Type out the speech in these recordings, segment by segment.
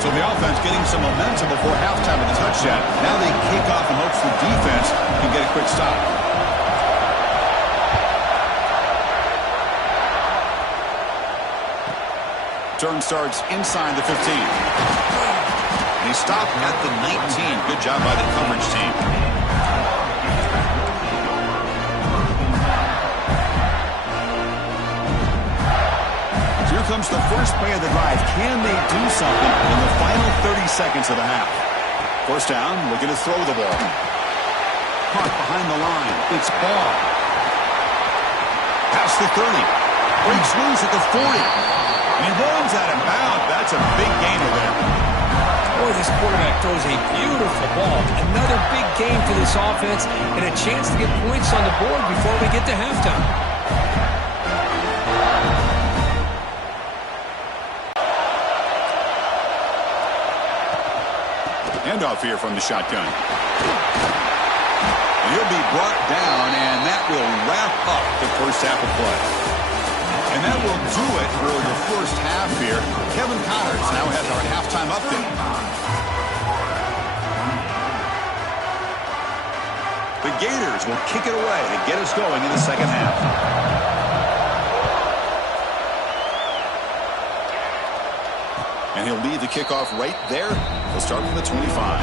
So the offense getting some momentum before halftime with a touchdown. Now they kick off in hopes the defense can get a quick stop. Turn starts inside the 15. And he stopped at the 19. Good job by the coverage team. Here comes the first play of the drive. Can they do something in the final 30 seconds of the half? First down, looking to throw the ball. Caught behind the line. It's ball. Past the 30. Breaks loose at the 40. And he runs out of bounds. That's a big gainer there. Boy, this quarterback throws a beautiful ball. Another big game for this offense and a chance to get points on the board before we get to halftime. Handoff here from the shotgun. He'll be brought down, and that will wrap up the first half of play. And that will do it for the first half here. Kevin Connors now has our halftime update. The Gators will kick it away to get us going in the second half. And he'll lead the kickoff right there. We'll start from the 25.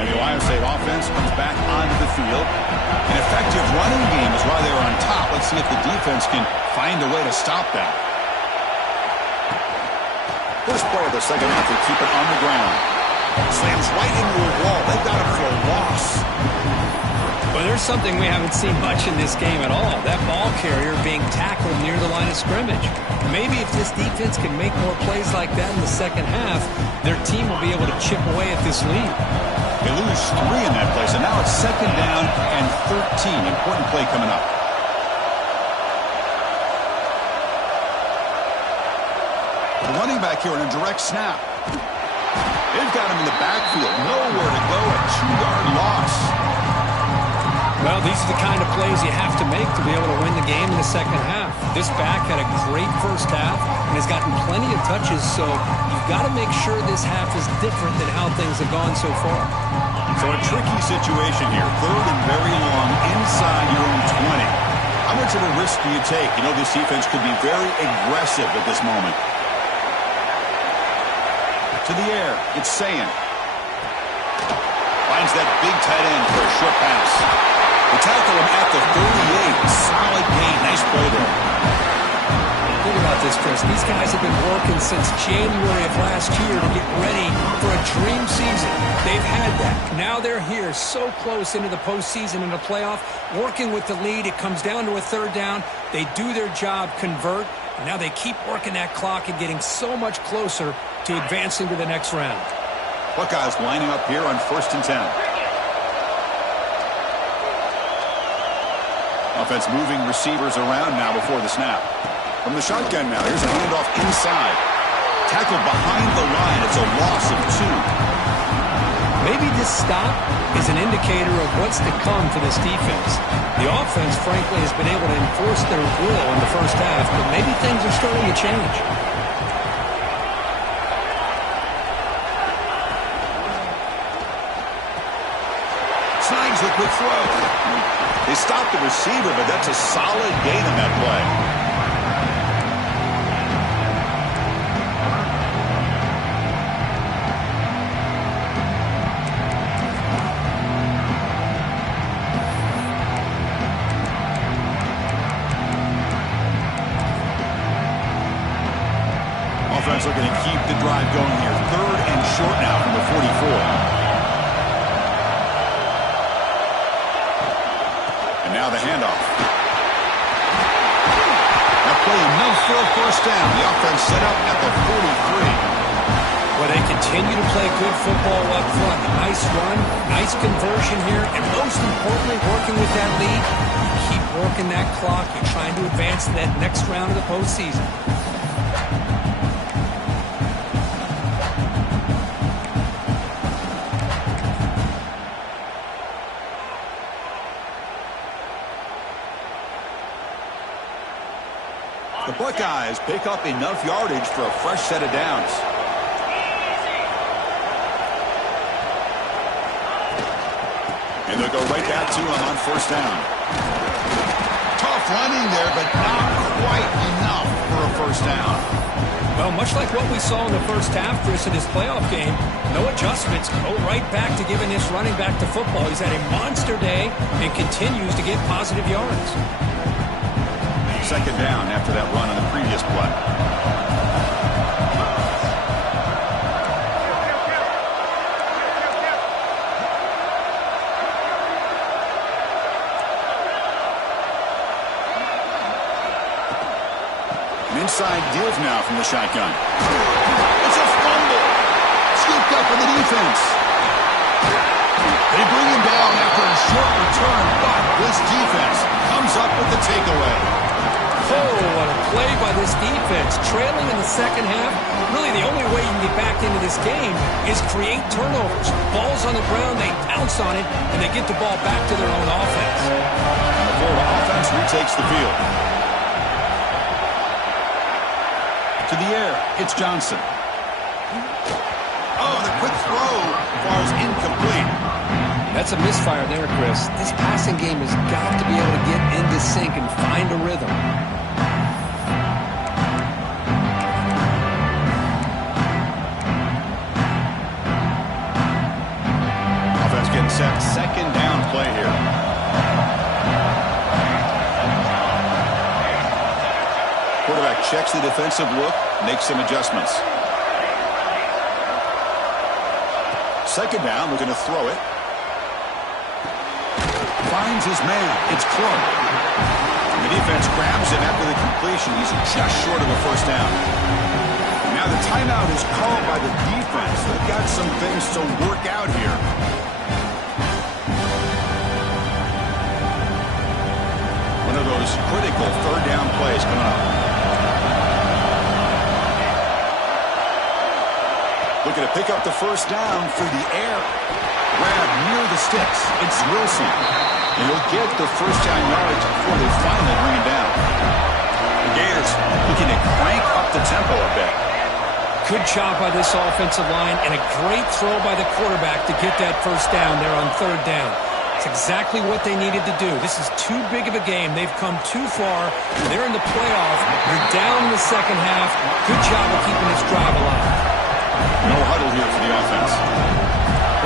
And the Ohio State offense comes back onto the field. An effective running game is why they're on top. Let's see if the defense can find a way to stop that. First play of the second half, they keep it on the ground. Slams right into a wall. They've got it for a loss. Well, there's something we haven't seen much in this game at all. That ball carrier being tackled near the line of scrimmage. Maybe if this defense can make more plays like that in the second half, their team will be able to chip away at this lead. They lose 3 in that play, so now it's second down and 13. Important play coming up. The running back here in a direct snap. They've got him in the backfield. Nowhere to go. A 2-yard loss. Well, these are the kind of plays you have to make to be able to win the game in the second half. This back had a great first half and has gotten plenty of touches, so you've got to make sure this half is different than how things have gone so far. So a tricky situation here. Third and very long inside your own 20. How much of a risk do you take? You know, this defense could be very aggressive at this moment. To the air, it's Sayin. Finds that big tight end for a short pass. They tackle him at the 38. Solid gain. Nice play there. Think about this, Chris. These guys have been working since January of last year to get ready for a dream season. They've had that. Now they're here so close into the postseason and the playoff, working with the lead. It comes down to a third down. They do their job, convert. And now they keep working that clock and getting so much closer to advancing to the next round. Buckeyes lining up here on 1st and 10. Offense moving receivers around now before the snap. From the shotgun now, here's a handoff inside. Tackled behind the line. It's a loss of 2. Maybe this stop is an indicator of what's to come for this defense. The offense, frankly, has been able to enforce their will in the first half, but maybe things are starting to change. Snags the quick throw. They stopped the receiver, but that's a solid gain on that play. Offense looking to keep the drive going here. 3rd and short now from the 44. And now the handoff. That play enough for a first down. The offense set up at the 43. Well, they continue to play good football up front. Nice run, nice conversion here, and most importantly, working with that lead, you keep working that clock. You're trying to advance to that next round of the postseason. The Buckeyes pick up enough yardage for a fresh set of downs. And they'll go right back to him on first down. Tough running there, but not quite enough for a first down. Well, much like what we saw in the first half, Chris, in his playoff game, no adjustments. Go right back to giving this running back to football. He's had a monster day and continues to get positive yards. Second down after that run on the previous play. Inside deals now from the shotgun. It's a fumble. Scooped up in the defense. They bring him down after a short return, but this defense comes up with the takeaway. Oh, what a play by this defense. Trailing in the second half, really the only way you can get back into this game is create turnovers. Ball's on the ground, they pounce on it, and they get the ball back to their own offense. And the Florida offense retakes the field. To the air, it's Johnson. Oh, the quick throw was incomplete. That's a misfire there, Chris. This passing game has got to be able to get into sync and find a rhythm. Offense getting set. Second down play here. Quarterback checks the defensive look, makes some adjustments. Second down, looking to throw it. Finds his man. It's Clark. The defense grabs him after the completion. He's just short of a first down. Now the timeout is called by the defense. They've got some things to work out here. One of those critical third down plays coming up. Looking to pick up the first down through the air. Grab near the sticks. It's Wilson. And he'll get the first down yards before they finally bring him down. The Gators looking to crank up the tempo a bit. Good job by this offensive line and a great throw by the quarterback to get that first down there on third down. It's exactly what they needed to do. This is too big of a game. They've come too far. They're in the playoff. You're down in the second half. Good job of keeping this drive alive. No huddle here for the offense.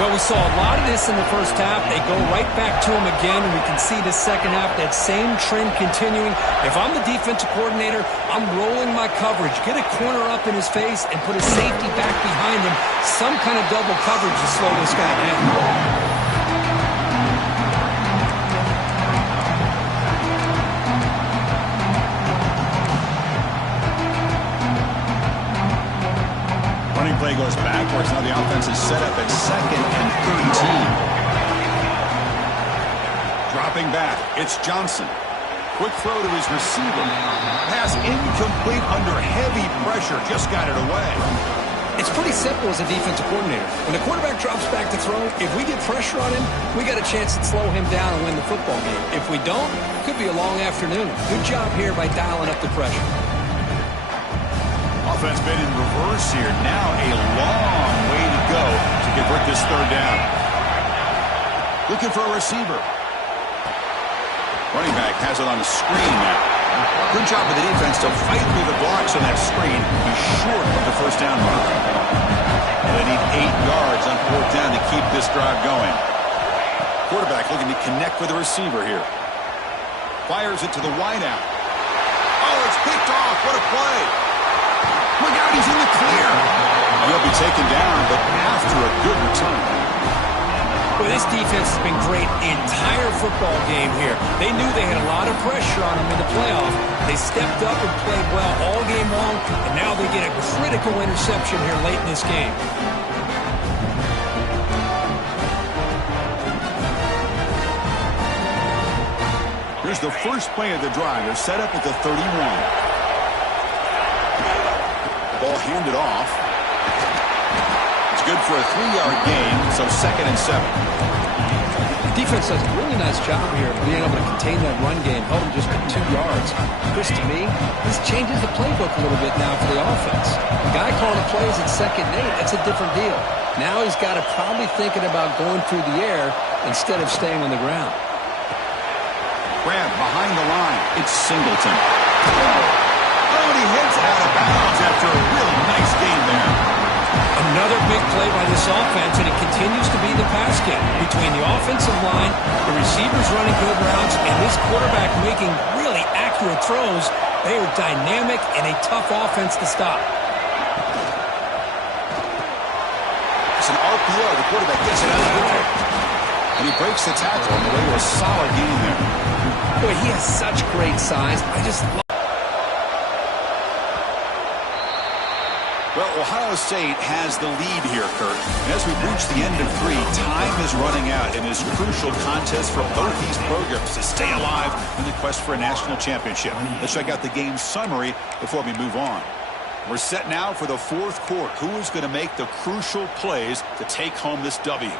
Well, we saw a lot of this in the first half. They go right back to him again, and we can see the second half, that same trend continuing. If I'm the defensive coordinator, I'm rolling my coverage. Get a corner up in his face and put a safety back behind him. Some kind of double coverage to slow this guy down. Play goes backwards. Now the offense is set up at 2nd and 13. Dropping back, it's Johnson. Quick throw to his receiver. Pass incomplete under heavy pressure. Just got it away. It's pretty simple as a defensive coordinator. When the quarterback drops back to throw, if we get pressure on him, we got a chance to slow him down and win the football game. If we don't, it could be a long afternoon. Good job here by dialing up the pressure. Offense been in reverse here. Now a long way to go to convert this third down. Looking for a receiver. Running back has it on the screen now. Good job of the defense to fight through the blocks on that screen. He's short of the first down mark. And they need 8 yards on fourth down to keep this drive going. Quarterback looking to connect with the receiver here. Fires it to the wideout. Oh, it's picked off. What a play. Look out, he's in the clear. And he'll be taken down, but after a good return. Well, this defense has been great the entire football game here. They knew they had a lot of pressure on them in the playoff. They stepped up and played well all game long, and now they get a critical interception here late in this game. Here's the first play of the drive. They're set up at the 31. Ball handed off. It's good for a 3-yard gain, so 2nd and 7. Defense does a really nice job here of being able to contain that run game, held him just at 2 yards. Chris, to me, this changes the playbook a little bit now for the offense. The guy calling the plays at 2nd and 8, that's a different deal. Now he's got to probably thinking about going through the air instead of staying on the ground. Grab behind the line. It's Singleton. Oh, and he hits out of bounds after a really nice game there. Another big play by this offense, and it continues to be the pass game. Between the offensive line, the receivers running good routes, and this quarterback making really accurate throws, they are dynamic and a tough offense to stop. It's an RPO. The quarterback gets it out of the way. And he breaks the tackle on the way to a solid gain there. Boy, he has such great size. I just love. Well, Ohio State has the lead here, Kurt. And as we reach the end of 3, time is running out in this crucial contest for both these programs to stay alive in the quest for a national championship. Let's check out the game summary before we move on. We're set now for the 4th quarter. Who is going to make the crucial plays to take home this W?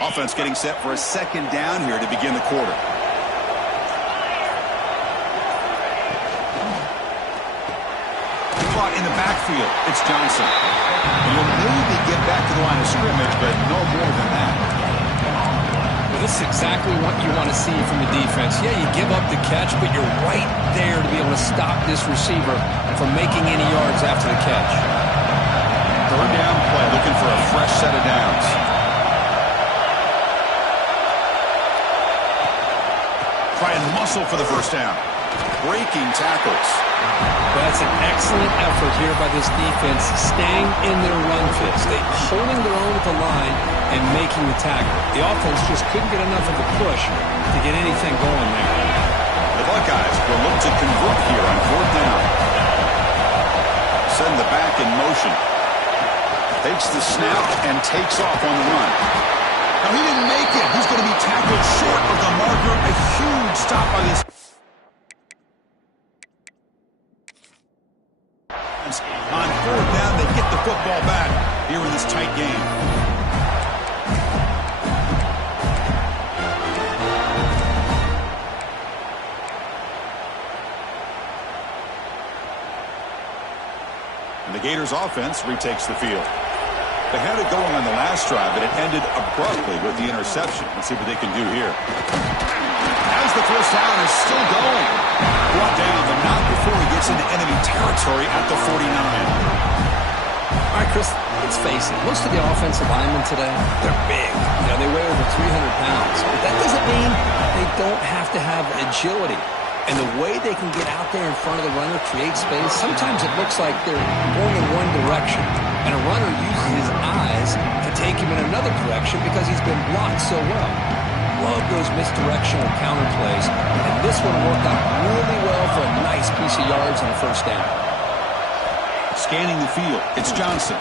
Offense getting set for a 2nd down here to begin the quarter. Caught in the backfield. It's Johnson. And you'll maybe get back to the line of scrimmage, but no more than that. Well, this is exactly what you want to see from the defense. Yeah, you give up the catch, but you're right there to be able to stop this receiver from making any yards after the catch. 3rd down play, looking for a fresh set of downs. Try and muscle for the 1st down. Breaking tackles. That's an excellent effort here by this defense, staying in their run fits. They're holding their own at the line and making the tackle. The offense just couldn't get enough of a push to get anything going there. The Buckeyes will look to convert here on 4th down. Send the back in motion. Takes the snap and takes off on the run. Now, he didn't make it. He's going to be tackled short of the marker. A huge stop by this. On 4th down, they get the football back here in this tight game. And the Gators offense retakes the field. They had it going on the last drive, but it ended abruptly with the interception. Let's see what they can do here. As the 1st down is still going. Brought down, but not before he gets into enemy territory at the 49. All right, Chris, let's face it. Most of the offensive linemen today, they're big. You know, they weigh over 300 pounds. But that doesn't mean they don't have to have agility. And the way they can get out there in front of the runner, create space, sometimes it looks like they're going in one direction. And a runner uses his eyes to take him in another direction because he's been blocked so well. Love those misdirectional counter plays. And this one worked out really well for a nice piece of yards on a 1st down. Scanning the field, it's Johnson.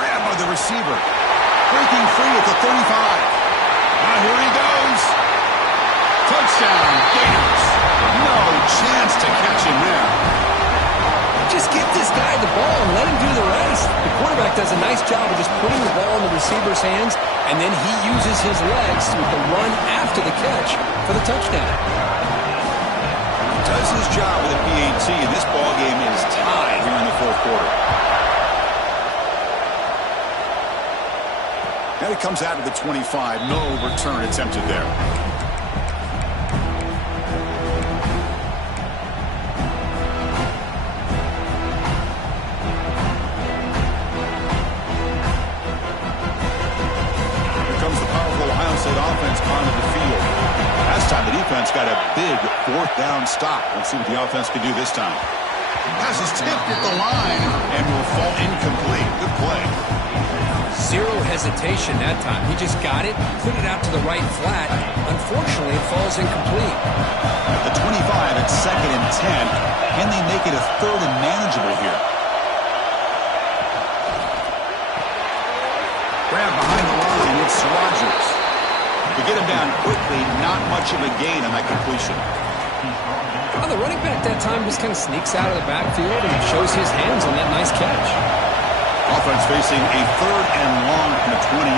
Grabbed by the receiver. Breaking free at the 35. Now here he goes. Touchdown, Gators. No chance to catch him there. Just give this guy the ball and let him do the rest. The quarterback does a nice job of just putting the ball in the receiver's hands, and then he uses his legs with the run after the catch for the touchdown. He does his job with a PAT, and this ball game is tied here in the 4th quarter. And it comes out of the 25. No return attempted there. Offense onto the field. Last time the defense got a big 4th down stop. Let's see what the offense can do this time. Pass is tipped at the line and will fall incomplete. Good play. Zero hesitation that time. He just got it, put it out to the right flat. Unfortunately, it falls incomplete. At the 25, it's 2nd and 10. Can they make it a 3rd and manageable here? Grab behind the line. It's Rodgers. To get him down quickly, not much of a gain on that completion. Well, the running back that time just kind of sneaks out of the backfield and shows his hands on that nice catch. Offense facing a 3rd and long from the 28.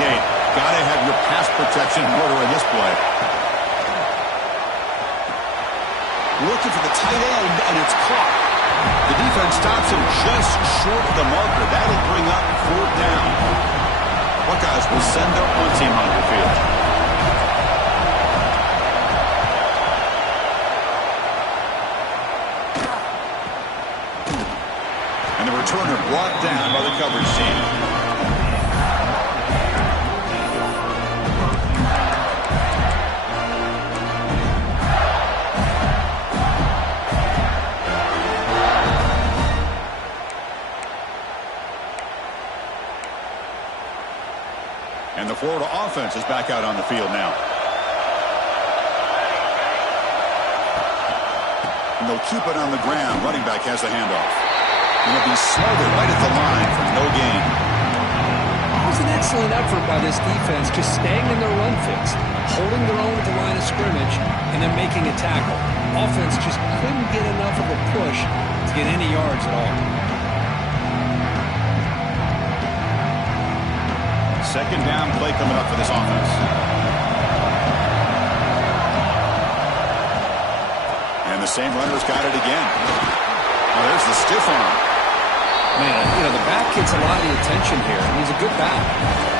Got to have your pass protection in order in this play. Looking for the tight end, and it's caught. The defense stops him just short of the marker. That'll bring up 4th down. Buckeyes will send their punt team onto the field. And the returner brought down by the coverage team. And the Florida offense is back out on the field now. And they'll keep it on the ground. Running back has the handoff. And it'll be smothered right at the line for no gain. It was an excellent effort by this defense, just staying in their run fix, holding their own at the line of scrimmage, and then making a tackle. Offense just couldn't get enough of a push to get any yards at all. 2nd down play coming up for this offense. And the same runner's got it again. Oh, there's the stiff arm. Man, the back gets a lot of the attention here. He's a good back.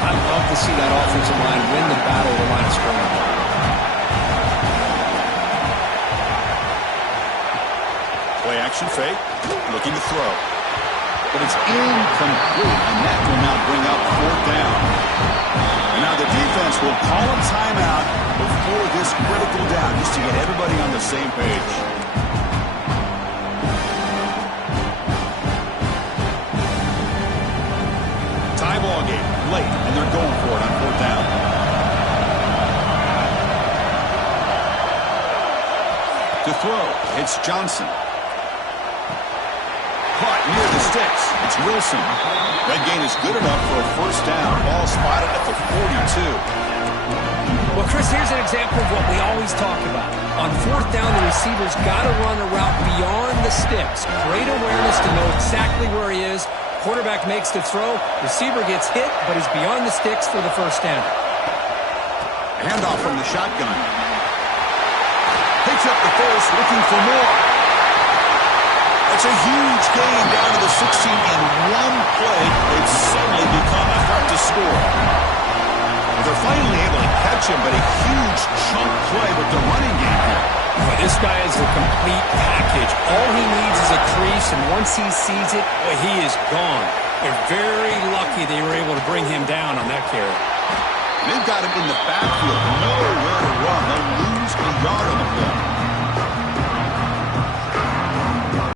I'd love to see that offensive line win the battle of the line of scrimmage. Play action fake. Looking to throw. But it's incomplete, and that will now bring up 4th down. And now the defense will call a timeout before this critical down, just to get everybody on the same page. Tie ball game, late, and they're going for it on 4th down. To throw, it's Johnson. Caught near the sticks. It's Wilson. That gain is good enough for a 1st down. Ball spotted at the 42. Well, Chris, here's an example of what we always talk about. On 4th down, the receiver's got to run a route beyond the sticks. Great awareness to know exactly where he is. Quarterback makes the throw. Receiver gets hit, but is beyond the sticks for the 1st down. Handoff from the shotgun. Picks up the first, looking for more. That's a huge gain down to the 16 in one play. It's suddenly become hard to score. They're finally able to catch him, but a huge chunk play with the running game here. Boy, this guy is a complete package. All he needs is a crease, and once he sees it, boy, he is gone. They're very lucky they were able to bring him down on that carry. They've got him in the backfield.